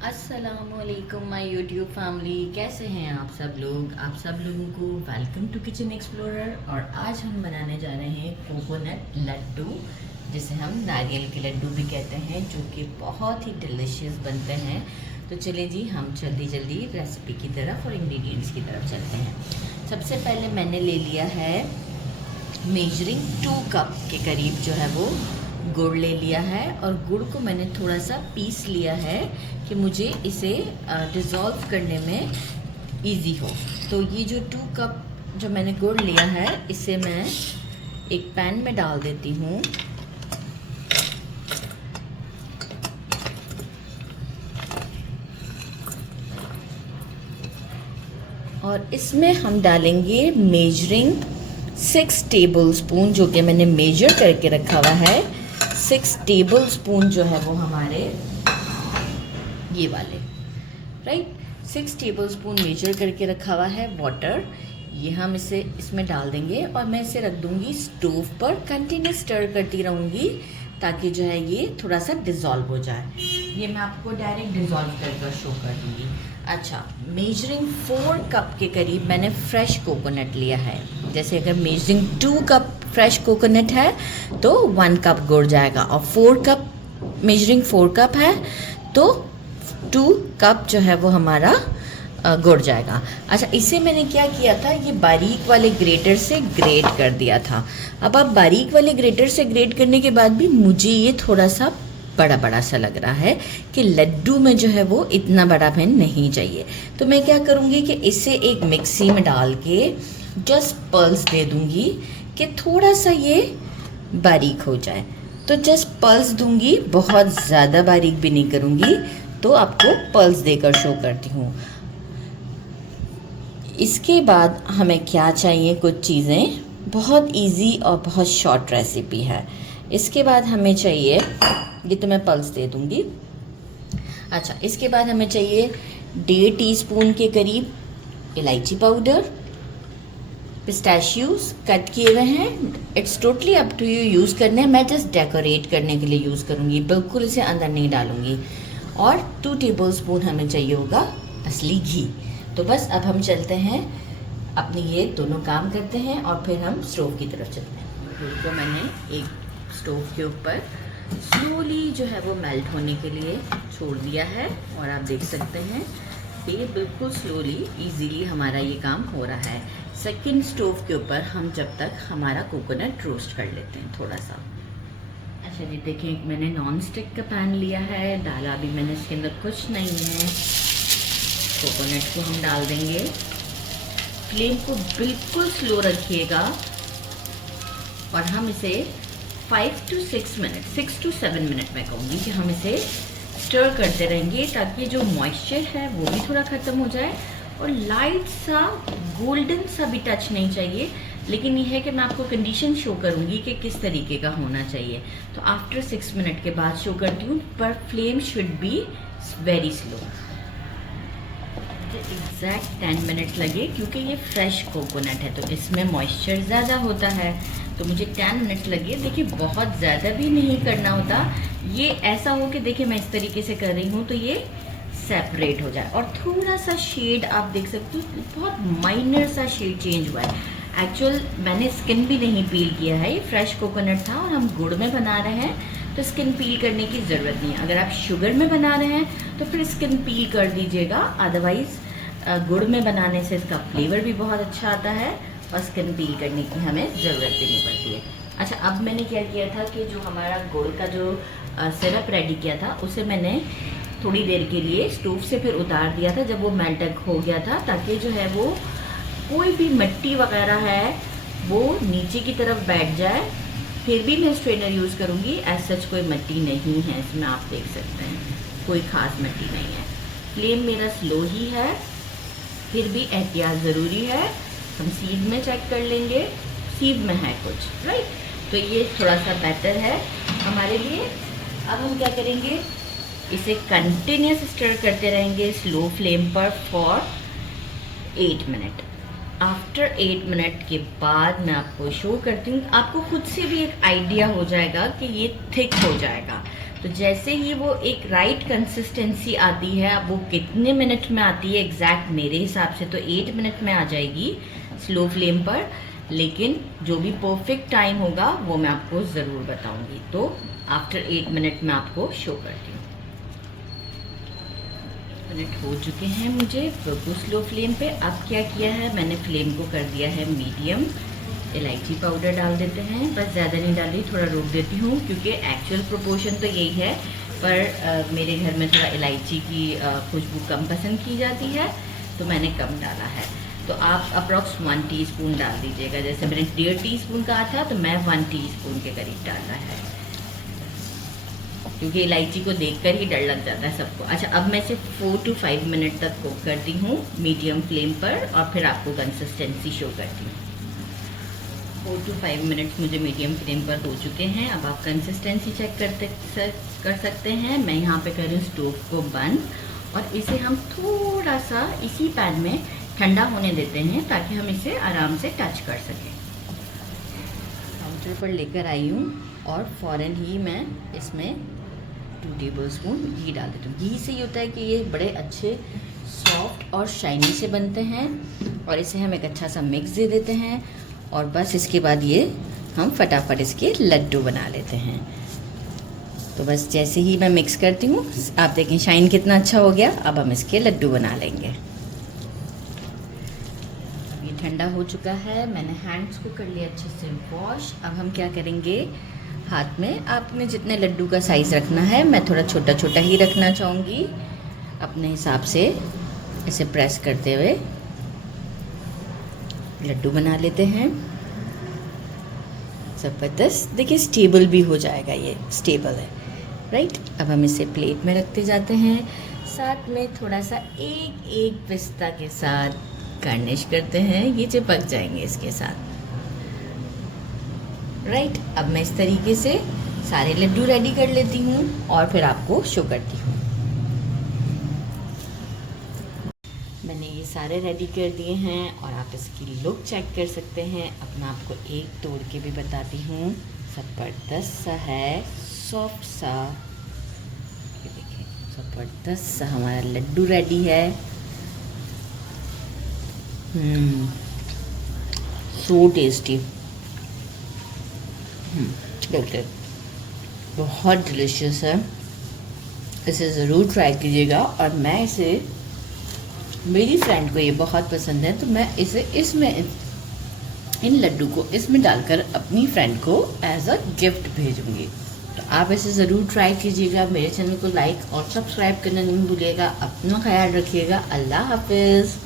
अस्सलामुअलैकुम my YouTube family, कैसे हैं आप सब लोग। आप सब लोगों को वेलकम टू किचन एक्सप्लोरर। और आज हम बनाने जा रहे हैं कोकोनट लड्डू, जिसे हम नारियल के लड्डू भी कहते हैं, जो कि बहुत ही डिलीशियस बनते हैं। तो चलिए जी, हम जल्दी जल्दी रेसिपी की तरफ और इंग्रेडिएंट्स की तरफ चलते हैं। सबसे पहले मैंने ले लिया है मेजरिंग 2 कप के करीब जो है वो गुड़ ले लिया है। और गुड़ को मैंने थोड़ा सा पीस लिया है कि मुझे इसे डिज़ोल्व करने में इजी हो। तो ये जो 2 कप जो मैंने गुड़ लिया है, इसे मैं एक पैन में डाल देती हूँ। और इसमें हम डालेंगे मेजरिंग 6 टेबल स्पून, जो कि मैंने मेजर करके रखा हुआ है। 6 टेबल स्पून जो है वो हमारे ये वाले, राइट, 6 टेबल स्पून मेजर करके रखा हुआ है वाटर। ये हम इसे इसमें डाल देंगे और मैं इसे रख दूंगी स्टोव पर। कंटिन्यूस स्टर करती रहूँगी ताकि जो है ये थोड़ा सा डिज़ोल्व हो जाए। ये मैं आपको डायरेक्ट डिज़ोल्व करके शो कर दूँगी। अच्छा, मेजरिंग 4 कप के करीब मैंने फ्रेश कोकोनट लिया है। जैसे अगर मेजरिंग 2 कप फ्रेश कोकोनट है तो 1 कप गुड़ जाएगा, और 4 कप मेजरिंग 4 कप है तो 2 कप जो है वो हमारा गुड़ जाएगा। अच्छा, इसे मैंने क्या किया था, ये बारीक वाले ग्रेटर से ग्रेट कर दिया था। अब बारीक वाले ग्रेटर से ग्रेट करने के बाद भी मुझे ये थोड़ा सा बड़ा बड़ा सा लग रहा है कि लड्डू में जो है वो इतना बड़ा पैन नहीं चाहिए। तो मैं क्या करूँगी कि इसे एक मिक्सी में डाल के जस्ट पल्स दे दूँगी कि थोड़ा सा ये बारीक हो जाए। तो जस्ट पल्स दूँगी, बहुत ज़्यादा बारीक भी नहीं करूँगी। तो आपको पल्स देकर शो करती हूँ। इसके बाद हमें क्या चाहिए, कुछ चीज़ें, बहुत इजी और बहुत शॉर्ट रेसिपी है। इसके बाद हमें चाहिए, ये तो मैं पल्स दे दूँगी। अच्छा, इसके बाद हमें चाहिए 1.5 टीस्पून के करीब इलायची पाउडर, पिस्ताशियोज कट किए हुए हैं। It's totally up to you use करने हैं, मैं जस्ट डेकोरेट करने के लिए यूज़ करूँगी, बिल्कुल इसे अंदर नहीं डालूँगी। और 2 टेबल स्पून हमें चाहिए होगा असली घी। तो बस अब हम चलते हैं, अपने ये दोनों काम करते हैं और फिर हम स्टोव की तरफ चलते हैं। गुड़ को मैंने एक स्टोव के ऊपर स्लोली जो है वो मेल्ट होने के लिए छोड़ दिया है, और आप देख सकते हैं ये बिल्कुल स्लोली इजीली हमारा ये काम हो रहा है। सेकंड स्टोव के ऊपर हम जब तक हमारा कोकोनट रोस्ट कर लेते हैं थोड़ा सा। अच्छा जी, देखें, मैंने नॉन स्टिक का पैन लिया है, डाला भी मैंने इसके अंदर कुछ नहीं है। कोकोनट को हम डाल देंगे। फ्लेम को बिल्कुल स्लो रखिएगा और हम इसे 5 to 6 मिनट, 6 to 7 मिनट मैं कहूँगी कि हम इसे स्टर करते रहेंगे, ताकि जो मॉइस्चर है वो भी थोड़ा ख़त्म हो जाए और लाइट सा गोल्डन सा भी टच नहीं चाहिए। लेकिन ये है कि मैं आपको कंडीशन शो करूँगी कि किस तरीके का होना चाहिए। तो आफ्टर 6 मिनट के बाद शो करती हूँ, पर flame should be very slow. Exact 10 minute लगे, क्योंकि ये फ्रेश कोकोनट है तो इसमें मॉइस्चर ज़्यादा होता है, तो मुझे 10 मिनट लगे। देखिए, बहुत ज़्यादा भी नहीं करना होता, ये ऐसा हो कि देखिए मैं इस तरीके से कर रही हूँ तो ये सेपरेट हो जाए। और थोड़ा सा शेड आप देख सकते हो, बहुत माइनर सा शेड चेंज हुआ है। एक्चुअल मैंने स्किन भी नहीं पील किया है, ये फ्रेश कोकोनट था और हम गुड़ में बना रहे हैं तो स्किन पील करने की ज़रूरत नहीं है। अगर आप शुगर में बना रहे हैं तो फिर स्किन पील कर दीजिएगा, अदरवाइज़ गुड़ में बनाने से इसका फ्लेवर भी बहुत अच्छा आता है और स्किन पील करने की हमें ज़रूरत भी नहीं पड़ती है। अच्छा, अब मैंने क्या किया था कि जो हमारा गुड़ का जो सिरप रेडी किया था, उसे मैंने थोड़ी देर के लिए स्टोव से फिर उतार दिया था जब वो मेल्ट हो गया था, ताकि जो है वो कोई भी मिट्टी वगैरह है वो नीचे की तरफ बैठ जाए। फिर भी मैं स्ट्रेनर यूज़ करूँगी, एज सच कोई मिट्टी नहीं है इसमें, आप देख सकते हैं कोई ख़ास मिट्टी नहीं है। फ्लेम मेरा स्लो ही है, फिर भी एहतियात ज़रूरी है। हम सीध में चेक कर लेंगे, सीध में है कुछ, राइट, तो ये थोड़ा सा बेटर है हमारे लिए। अब हम क्या करेंगे, इसे कंटिन्यूस स्टर करते रहेंगे स्लो फ्लेम पर फॉर 8 मिनट। आफ्टर 8 मिनट के बाद मैं आपको शो करती हूँ, आपको खुद से भी एक आइडिया हो जाएगा कि ये थिक हो जाएगा। तो जैसे ही वो एक राइट कंसिस्टेंसी आती है, अब वो कितने मिनट में आती है एग्जैक्ट, मेरे हिसाब से तो 8 मिनट में आ जाएगी स्लो फ्लेम पर, लेकिन जो भी परफेक्ट टाइम होगा वो मैं आपको ज़रूर बताऊंगी। तो आफ्टर 8 मिनट में आपको शो करती हूँ। मिनट हो चुके हैं मुझे बिल्कुल स्लो फ्लेम पे। अब क्या किया है मैंने, फ्लेम को कर दिया है मीडियम। इलायची पाउडर डाल देते हैं, बस ज़्यादा नहीं डाल रही, थोड़ा रोक देती हूँ क्योंकि एक्चुअल प्रोपोर्शन तो यही है, पर मेरे घर में थोड़ा इलायची की खुशबू कम पसंद की जाती है तो मैंने कम डाला है। तो आप अप्रॉक्स 1 टीस्पून डाल दीजिएगा। जैसे मैंने 1.5 टीस्पून कहा था तो मैं 1 टीस्पून के करीब डाला है, क्योंकि इलायची को देखकर ही डर लग जाता है सबको। अच्छा, अब मैं इसे 4 to 5 मिनट तक कुक करती हूँ मीडियम फ्लेम पर, और फिर आपको कंसिस्टेंसी शो करती हूँ। 4 to 5 मिनट्स मुझे मीडियम फ्लेम पर हो चुके हैं। अब आप कंसिस्टेंसी चेक कर सकते हैं। मैं यहाँ पे कर रही हूँ स्टोव को बंद, और इसे हम थोड़ा सा इसी पैन में ठंडा होने देते हैं ताकि हम इसे आराम से टच कर सकें। काउंटर पर लेकर आई हूँ और फ़ौरन ही मैं इसमें 2 टेबलस्पून घी डाल देती हूँ। घी से ये होता है कि ये बड़े अच्छे सॉफ्ट और शाइनी से बनते हैं, और इसे हम एक अच्छा सा मिक्स दे देते हैं, और बस इसके बाद ये हम फटाफट इसके लड्डू बना लेते हैं। तो बस जैसे ही मैं मिक्स करती हूँ, आप देखें शाइन कितना अच्छा हो गया। अब हम इसके लड्डू बना लेंगे। अब ये ठंडा हो चुका है, मैंने हैंड्स को कर लिया अच्छे से वॉश। अब हम क्या करेंगे, हाथ में आपने जितने लड्डू का साइज़ रखना है, मैं थोड़ा छोटा छोटा ही रखना चाहूँगी, अपने हिसाब से इसे प्रेस करते हुए लड्डू बना लेते हैं। ज़बरदस्त, देखिए स्टेबल भी हो जाएगा, ये स्टेबल है, राइट। अब हम इसे प्लेट में रखते जाते हैं, साथ में थोड़ा सा एक पिस्ता के साथ गार्निश करते हैं, ये चिपक जाएंगे इसके साथ, राइट। अब मैं इस तरीके से सारे लड्डू रेडी कर लेती हूँ और फिर आपको शो करती हूँ। मैंने ये सारे रेडी कर दिए हैं और आप इसकी लुक चेक कर सकते हैं। अब मैं आपको एक तोड़ के भी बताती हूँ, ज़बरदस्त सा है, सॉफ्ट सा, ये देखिए ज़बरदस्त सा हमारा लड्डू रेडी है। सो टेस्टी, देखिए बहुत डिलीशियस है, इसे ज़रूर ट्राई कीजिएगा। और मैं इसे, मेरी फ्रेंड को ये बहुत पसंद है, तो मैं इसे इसमें, इन लड्डू को इसमें डालकर अपनी फ्रेंड को एज अ गिफ्ट भेजूंगी। तो आप इसे ज़रूर ट्राई कीजिएगा। मेरे चैनल को लाइक और सब्सक्राइब करना नहीं भूलिएगा। अपना ख्याल रखिएगा। अल्लाह हाफिज़।